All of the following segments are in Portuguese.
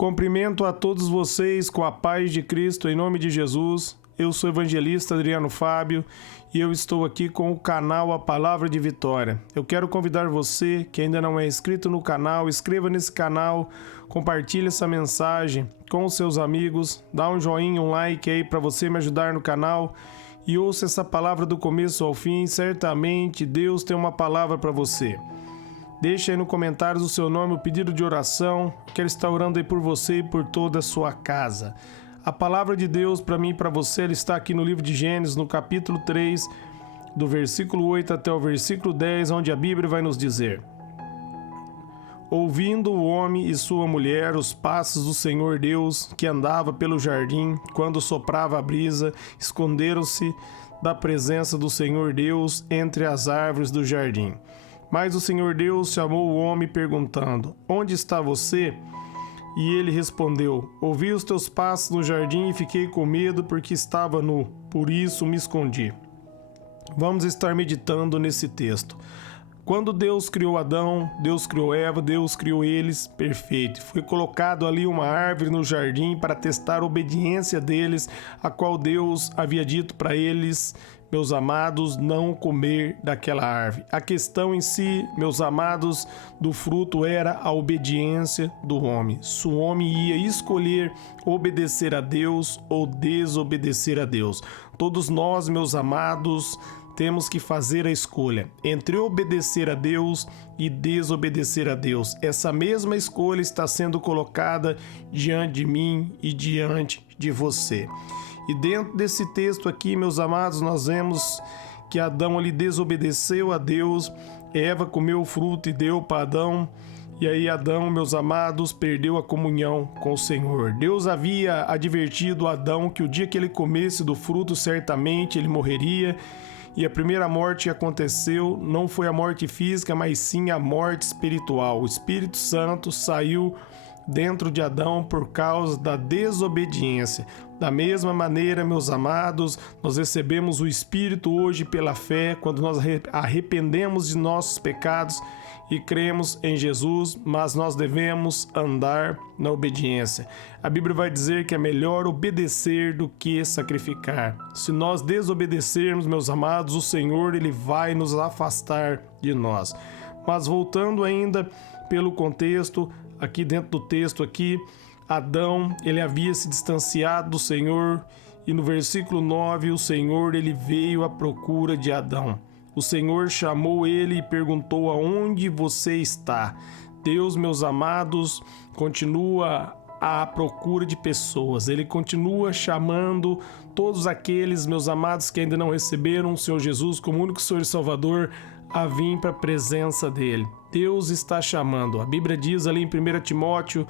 Cumprimento a todos vocês com a paz de Cristo, em nome de Jesus. Eu sou o evangelista Adriano Fábio e eu estou aqui com o canal A Palavra de Vitória. Eu quero convidar você que ainda não é inscrito no canal, inscreva nesse canal, compartilhe essa mensagem com os seus amigos, dá um joinha, um like aí para você me ajudar no canal e ouça essa palavra do começo ao fim. Certamente Deus tem uma palavra para você. Deixe aí no comentários o seu nome, o pedido de oração. Quero estar orando aí por você e por toda a sua casa. A palavra de Deus para mim e para você, ela está aqui no livro de Gênesis, no capítulo 3, do versículo 8 até o versículo 10, onde a Bíblia vai nos dizer: Ouvindo o homem e sua mulher os passos do Senhor Deus, que andava pelo jardim, quando soprava a brisa, esconderam-se da presença do Senhor Deus entre as árvores do jardim. Mas o Senhor Deus chamou o homem perguntando: Onde está você? E ele respondeu: Ouvi os teus passos no jardim e fiquei com medo porque estava nu, por isso me escondi. Vamos estar meditando nesse texto. Quando Deus criou Adão, Deus criou Eva, Deus criou eles, perfeito. Foi colocado ali uma árvore no jardim para testar a obediência deles, a qual Deus havia dito para eles, meus amados, não comer daquela árvore. A questão em si, meus amados, do fruto era a obediência do homem. Se o homem ia escolher obedecer a Deus ou desobedecer a Deus. Todos nós, meus amados, temos que fazer a escolha entre obedecer a Deus e desobedecer a Deus. Essa mesma escolha está sendo colocada diante de mim e diante de você. E dentro desse texto aqui, meus amados, nós vemos que Adão ali desobedeceu a Deus, Eva comeu o fruto e deu para Adão. E aí Adão, meus amados, perdeu a comunhão com o Senhor. Deus havia advertido Adão que o dia que ele comesse do fruto, certamente ele morreria. E a primeira morte que aconteceu não foi a morte física, mas sim a morte espiritual. O Espírito Santo saiu dentro de Adão por causa da desobediência. Da mesma maneira, meus amados, nós recebemos o Espírito hoje pela fé, quando nós arrependemos de nossos pecados e cremos em Jesus, mas nós devemos andar na obediência. A Bíblia vai dizer que é melhor obedecer do que sacrificar. Se nós desobedecermos, meus amados, o Senhor ele vai nos afastar de nós. Mas voltando ainda pelo contexto, aqui dentro do texto aqui, Adão, ele havia se distanciado do Senhor e no versículo 9, o Senhor ele veio à procura de Adão. O Senhor chamou ele e perguntou: aonde você está? Deus, meus amados, continua à procura de pessoas. Ele continua chamando todos aqueles, meus amados, que ainda não receberam o Senhor Jesus como único Senhor e Salvador, a vir para a presença dele. Deus está chamando. A Bíblia diz ali em 1 Timóteo,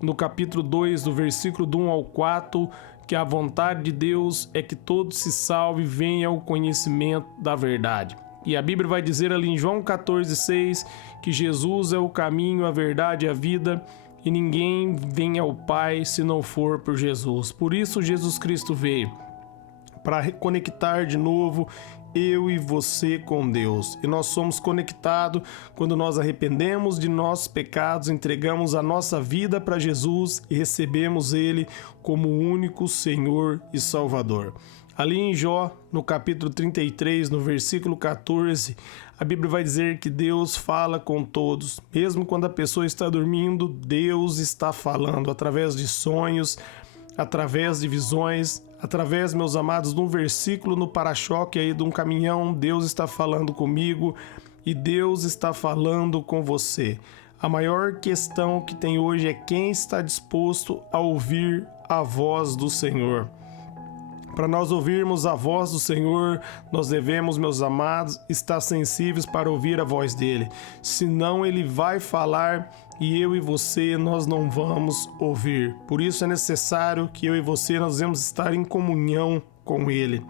no capítulo 2, do versículo do 1 ao 4, que a vontade de Deus é que todos se salvem e venham ao conhecimento da verdade. E a Bíblia vai dizer ali em João 14,6 que Jesus é o caminho, a verdade e a vida, e ninguém vem ao Pai se não for por Jesus. Por isso Jesus Cristo veio, para reconectar de novo eu e você com Deus. E nós somos conectados quando nós arrependemos de nossos pecados, entregamos a nossa vida para Jesus e recebemos Ele como único Senhor e Salvador. Ali em Jó, no capítulo 33, no versículo 14, a Bíblia vai dizer que Deus fala com todos. Mesmo quando a pessoa está dormindo, Deus está falando através de sonhos, através de visões, através, meus amados, de um versículo no para-choque aí de um caminhão. Deus está falando comigo e Deus está falando com você. A maior questão que tem hoje é quem está disposto a ouvir a voz do Senhor. Para nós ouvirmos a voz do Senhor, nós devemos, meus amados, estar sensíveis para ouvir a voz dele. Senão ele vai falar e eu e você, nós não vamos ouvir. Por isso é necessário que eu e você, nós devemos estar em comunhão com ele.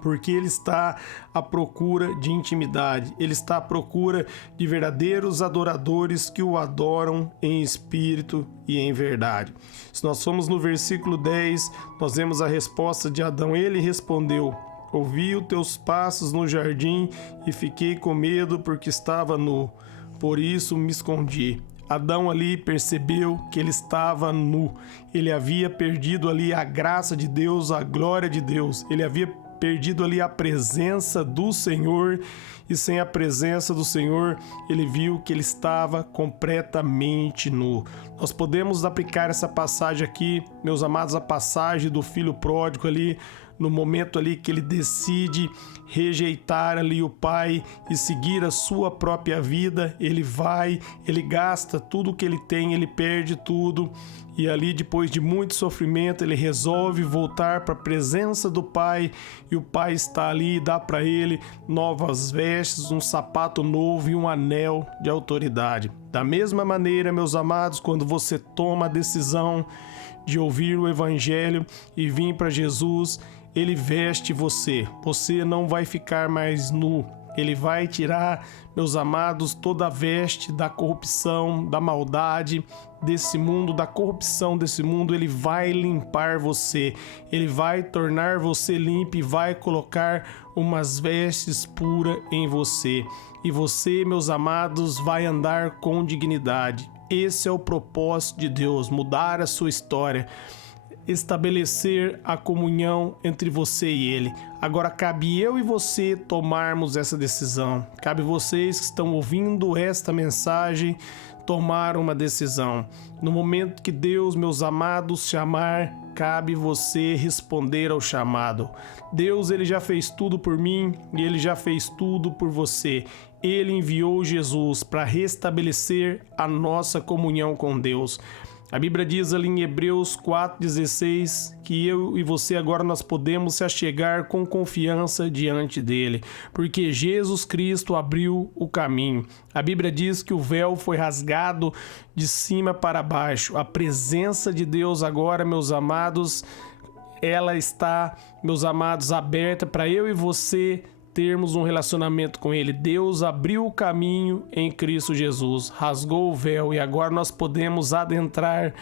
Porque ele está à procura de intimidade, ele está à procura de verdadeiros adoradores que o adoram em espírito e em verdade. Se nós formos no versículo 10, nós vemos a resposta de Adão. Ele respondeu: ouvi os teus passos no jardim e fiquei com medo porque estava nu, por isso me escondi. Adão ali percebeu que ele estava nu. Ele havia perdido ali a graça de Deus, a glória de Deus. Ele havia perdido ali a presença do Senhor, e sem a presença do Senhor, ele viu que ele estava completamente nu. Nós podemos aplicar essa passagem aqui, meus amados, a passagem do filho pródigo ali, no momento ali que ele decide rejeitar ali o pai e seguir a sua própria vida. Ele vai, ele gasta tudo que ele tem, ele perde tudo, e ali, depois de muito sofrimento, ele resolve voltar para a presença do pai, e o pai está ali e dá para ele novas vestes, um sapato novo e um anel de autoridade. Da mesma maneira, meus amados, quando você toma a decisão de ouvir o evangelho e vir para Jesus, ele veste você. Você não vai ficar mais nu. Ele vai tirar, meus amados, toda a veste da corrupção, da maldade desse mundo, da corrupção desse mundo. Ele vai limpar você. Ele vai tornar você limpo e vai colocar umas vestes puras em você. E você, meus amados, vai andar com dignidade. Esse é o propósito de Deus, mudar a sua história, estabelecer a comunhão entre você e Ele. Agora cabe eu e você tomarmos essa decisão. Cabe vocês que estão ouvindo esta mensagem tomar uma decisão. No momento que Deus, meus amados, chamar, cabe você responder ao chamado. Deus, Ele já fez tudo por mim e Ele já fez tudo por você. Ele enviou Jesus para restabelecer a nossa comunhão com Deus. A Bíblia diz ali em Hebreus 4,16 que eu e você agora nós podemos se achegar com confiança diante dele, porque Jesus Cristo abriu o caminho. A Bíblia diz que o véu foi rasgado de cima para baixo. A presença de Deus agora, meus amados, ela está, meus amados, aberta para eu e você termos um relacionamento com Ele. Deus abriu o caminho em Cristo Jesus, rasgou o véu e agora nós podemos adentrar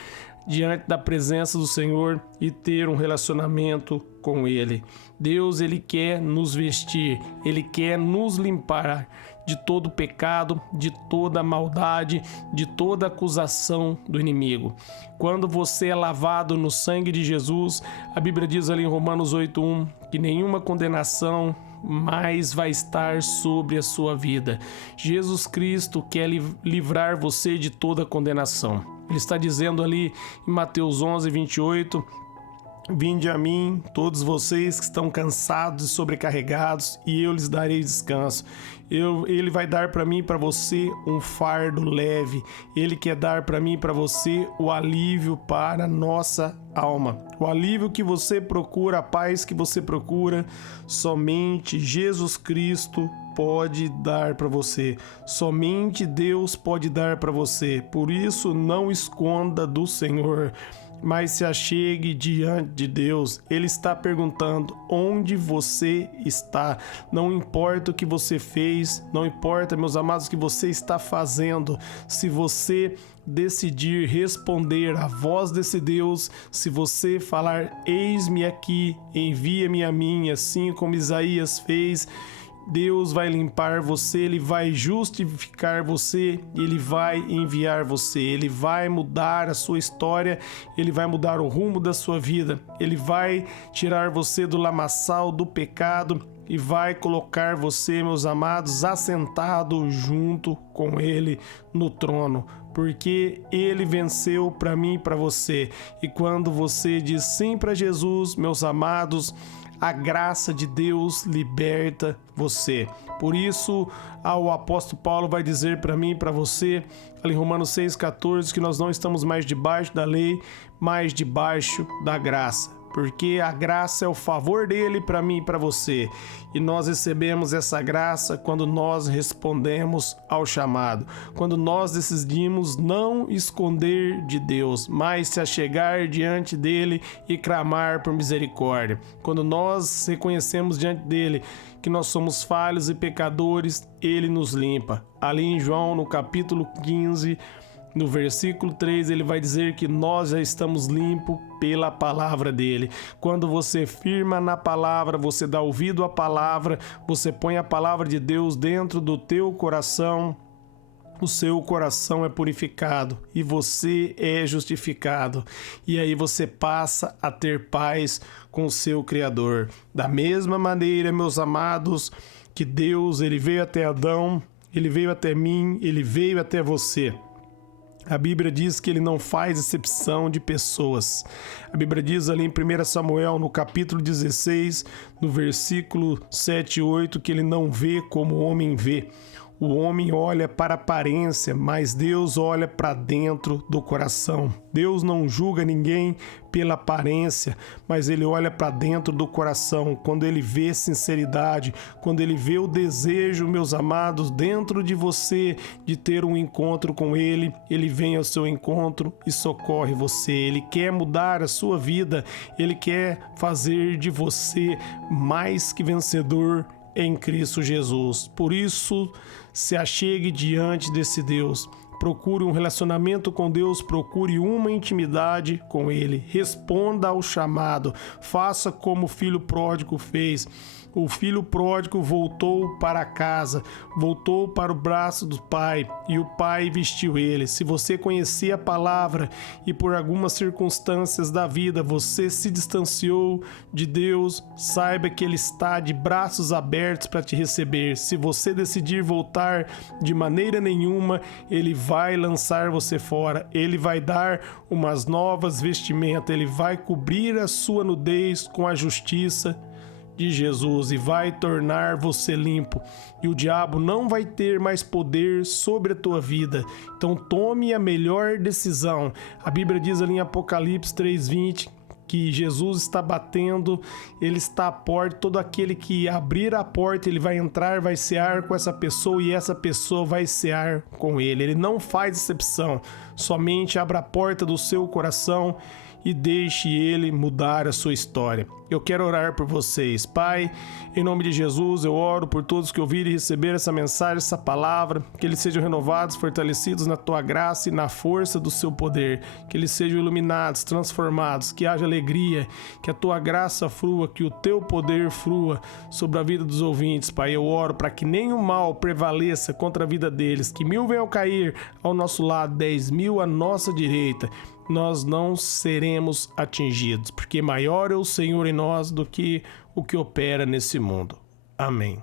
diante da presença do Senhor e ter um relacionamento com Ele. Deus, Ele quer nos vestir, Ele quer nos limpar de todo pecado, de toda maldade, de toda acusação do inimigo. Quando você é lavado no sangue de Jesus, a Bíblia diz ali em Romanos 8:1 que nenhuma condenação mais vai estar sobre a sua vida. Jesus Cristo quer livrar você de toda condenação. Ele está dizendo ali em Mateus 11:28, vinde a mim, todos vocês que estão cansados e sobrecarregados, e eu lhes darei descanso. Ele vai dar para mim e para você um fardo leve. Ele quer dar para mim e para você o alívio para a nossa alma. O alívio que você procura, a paz que você procura, somente Jesus Cristo pode dar para você. Somente Deus pode dar para você. Por isso, não esconda do Senhor, mas se achegue diante de Deus. Ele está perguntando onde você está. Não importa o que você fez, não importa, meus amados, o que você está fazendo. Se você decidir responder à voz desse Deus, se você falar, eis-me aqui, envia-me a mim, assim como Isaías fez, Deus vai limpar você, Ele vai justificar você, Ele vai enviar você, Ele vai mudar a sua história, Ele vai mudar o rumo da sua vida, Ele vai tirar você do lamaçal do pecado e vai colocar você, meus amados, assentado junto com Ele no trono, porque Ele venceu para mim e para você. E quando você diz sim para Jesus, meus amados, a graça de Deus liberta você. Por isso, o apóstolo Paulo vai dizer para mim e para você, ali em Romanos 6,14, que nós não estamos mais debaixo da lei, mas debaixo da graça. Porque a graça é o favor dele para mim e para você. E nós recebemos essa graça quando nós respondemos ao chamado. Quando nós decidimos não esconder de Deus, mas se achegar diante dele e clamar por misericórdia. Quando nós reconhecemos diante dele que nós somos falhos e pecadores, ele nos limpa. Ali em João, no capítulo 15, no versículo 3, ele vai dizer que nós já estamos limpos pela palavra dele. Quando você firma na palavra, você dá ouvido à palavra, você põe a palavra de Deus dentro do teu coração, o seu coração é purificado e você é justificado. E aí você passa a ter paz com o seu Criador. Da mesma maneira, meus amados, que Deus ele veio até Adão, ele veio até mim, ele veio até você. A Bíblia diz que ele não faz exceção de pessoas. A Bíblia diz ali em 1 Samuel, no capítulo 16, no versículo 7 e 8, que ele não vê como o homem vê. O homem olha para a aparência, mas Deus olha para dentro do coração. Deus não julga ninguém pela aparência, mas Ele olha para dentro do coração. Quando Ele vê sinceridade, quando Ele vê o desejo, meus amados, dentro de você de ter um encontro com Ele, Ele vem ao seu encontro e socorre você. Ele quer mudar a sua vida, Ele quer fazer de você mais que vencedor em Cristo Jesus. Por isso, se achegue diante desse Deus. Procure um relacionamento com Deus, procure uma intimidade com Ele. Responda ao chamado. Faça como o filho pródigo fez. O filho pródigo voltou para casa, voltou para o braço do pai e o pai vestiu ele. Se você conhecer a palavra e por algumas circunstâncias da vida você se distanciou de Deus, saiba que Ele está de braços abertos para te receber. Se você decidir voltar de maneira nenhuma, Ele vai lançar você fora. Ele vai dar umas novas vestimentas, Ele vai cobrir a sua nudez com a justiça de Jesus e vai tornar você limpo, e o diabo não vai ter mais poder sobre a tua vida. Então tome a melhor decisão. A Bíblia diz ali em Apocalipse 3:20 que Jesus está batendo, Ele está à porta, todo aquele que abrir a porta, Ele vai entrar, vai cear com essa pessoa e essa pessoa vai cear com Ele. Ele não faz exceção, somente abra a porta do seu coração e deixe Ele mudar a sua história. Eu quero orar por vocês. Pai, em nome de Jesus, eu oro por todos que ouvirem e receber essa mensagem, essa palavra, que eles sejam renovados, fortalecidos na Tua graça e na força do Seu poder, que eles sejam iluminados, transformados, que haja alegria, que a Tua graça frua, que o Teu poder frua sobre a vida dos ouvintes. Pai, eu oro para que nenhum mal prevaleça contra a vida deles, que 1000 venham cair ao nosso lado, 10.000 à nossa direita, nós não seremos atingidos, porque maior é o Senhor em nós do que o que opera nesse mundo. Amém.